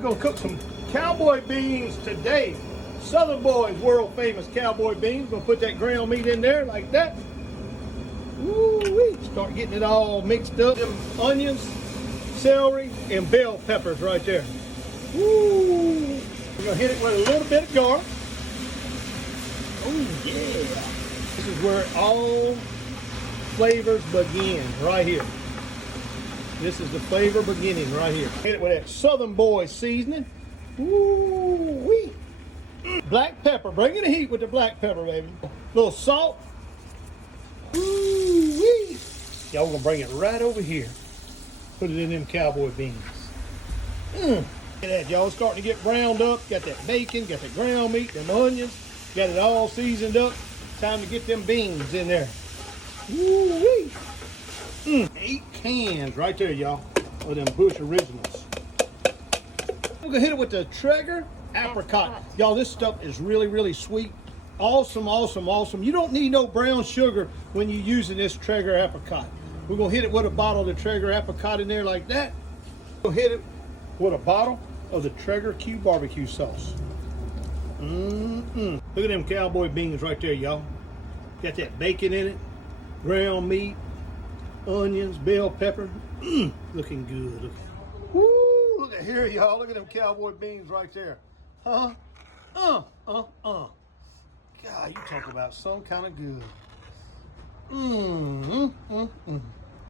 We're gonna cook some cowboy beans today. Southern Boys, world famous cowboy beans. Gonna put that ground meat in there like that. Woo-wee. Start getting it all mixed up. Them onions, celery, and bell peppers right there. Woo! We're gonna hit it with a little bit of garlic. Oh yeah! This is where all flavors begin, right here. This is the flavor beginning right here. Hit it with that Southern Boys seasoning. Woo-wee! Black pepper, bring in the heat with the black pepper, baby. A little salt. Woo-wee! Y'all gonna bring it right over here. Put it in them cowboy beans. Look at that, y'all starting to get browned up. Got that bacon, got the ground meat, them onions. Got it all seasoned up. Time to get them beans in there. Woo-wee! 8 cans right there, y'all, of them Bush Originals. We're gonna hit it with the Traeger Apricot. Y'all, this stuff is really, really sweet. Awesome, awesome, awesome. You don't need no brown sugar when you're using this Traeger Apricot. We're gonna hit it with a bottle of the Traeger Apricot in there like that. We'll hit it with a bottle of the Traeger Q barbecue sauce. Look at them cowboy beans right there, y'all. Got that bacon in it, ground meat, onions, bell pepper. Looking good. Woo! Look at here, y'all. Look at them cowboy beans right there. Huh? God, you talk about some kind of good.